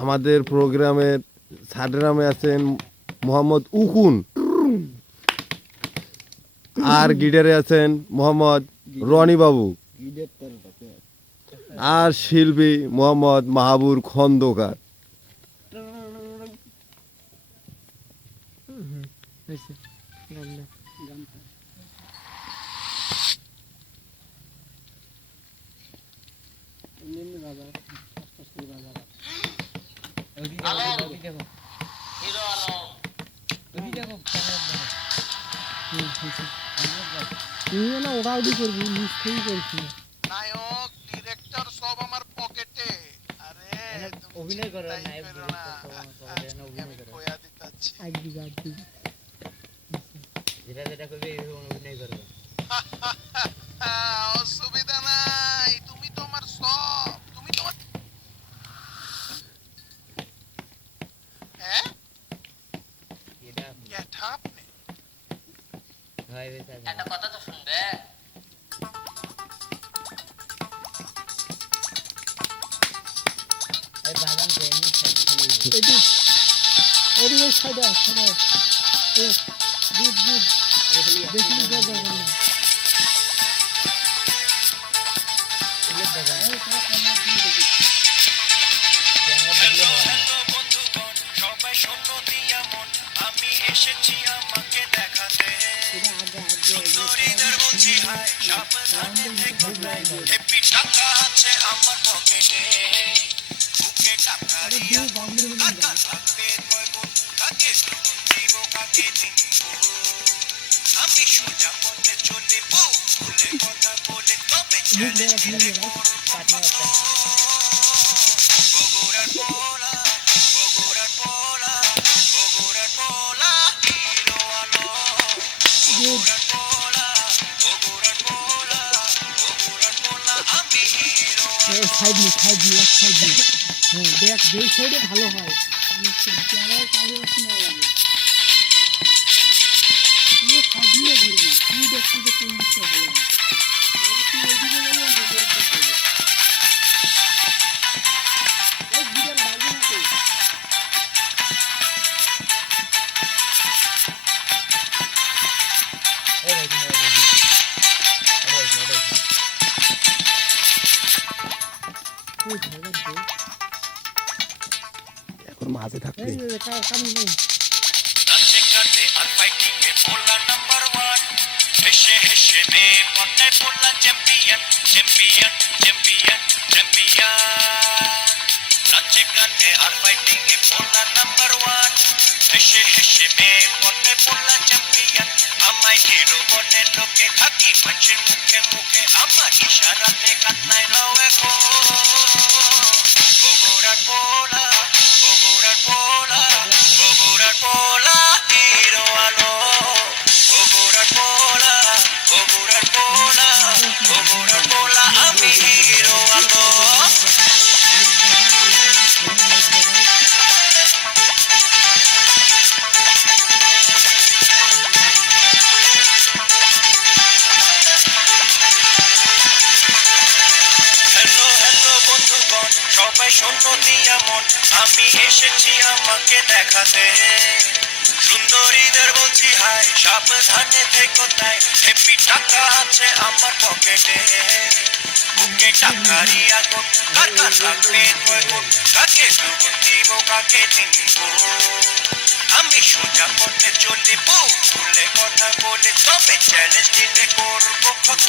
আমাদের প্রোগ্রামের ছাদের নামে আছেন মোহাম্মদ উকুন, আর গিটারে আছেন মোহাম্মদ রনি বাবু, আর শিল্পী মোহাম্মদ মাহাবুর খন্দকার। ওরাও করবি নিশ্চয়ই করছি নায়ক ডিরেক্টর সব আমার পকেটে। আরে অভিনয় করো নায়ক আমি কোয়া দিতাছি যেটা যেটা করবে অভিনয় করবে। অসুবিধা নাই, তুমি তোমার সব, তুমি তোমার হ্যাঁ এটা গেটআপ নে ভাই বেটা একটা কথা তো শুনবে। এই বাগান কে এমনি সাইড এটি ওই সাইডে সাইডে এক গুড গুড দেখি যাবে না এলে বাগান এই পুরো কামনা দিয়ে দেখি। হ্যালো হ্যালো বন্ধুগণ, সবাই শোনো দিয়া মন, আমি এসেছি আমাকে দেখাতে। সুন্দরীদের বলছি হাই, সাবধানে থেকো ভাই, হেপি টাকা আছে আমার পকেটে। বুকে টাকা দিয়া টাকা থাকবে কয়গুণ, কাকে দুগুণ দিব কাকে দিব। আমি সোজা পথে চলে বউ খুলে কথা বলে তবে চ্যালেঞ্জ দিলে করবো কত। বগুড়ার পোলা, বগুড়ার পোলা, বগুড়ার পোলা হিরো আলো। বগুড়ার পোলা, বগুড়ার পোলা, বগুড়ার পোলা আমি হিরো আলো। সাইড নি এক সাইড নি হ্যাঁ দেখ দুই সাইডে ভালো হয় ক্যামেরা চাইলে শোনা লাগে ये साइड में घूरबी তুই দেখছিস যে কোন দিকে ভালো হয় আর তুই ওইদিকে যাবি আর দেখে দেখতে এই গিটার বাজে না তো এই ভাই তুমি বুঝি তুই ভালো দে এখন মাঝে থাকবে। এই কাম নেই নাচে গানে আর ফাইটিং এ পোলা নাম্বার 1, হেসে হেসে মে পটায় পোলা চ্যাম্পিয়ন চ্যাম্পিয়ন চ্যাম্পিয়ন চ্যাম্পিয়ন। নাচে গানে আর ফাইটিং এ পোলা নাম্বার 1, হেসে হেসে মে পটায় পোলা চ্যাম্পিয়ন। আমায় হিরো বলে লোকে থাকি মানুষের মুখে মুখে, আমার ইশারাতে কান্নায় নাও এখন। বগুড়ার পোলা, বগুড়ার পোলা, বগুড়ার পোলা হিরো আলো। বগুড়ার পোলা, বগুড়ার পোলা, বগুড়ার পোলা আমি হিরো আলো। হ্যালো হ্যালো বন্ধুগণ, সবাই শোনো দিয়া মন, আমি এসেছি আমাকে দেখাতে। সুন্দরীদের বলছি হাই, সাবধানে থেকো তাই, হেপি টাকা আছে আমার পকেটে। বুকে টাকারই আগুন, কার কার লাগবে কয়গুণ, কাকে দুগুণ দিব কাকে দিব। আমি সোজা পথে চলে বউ খুলে কথা বলে তবে চ্যালেঞ্জ দিলে করবো কত।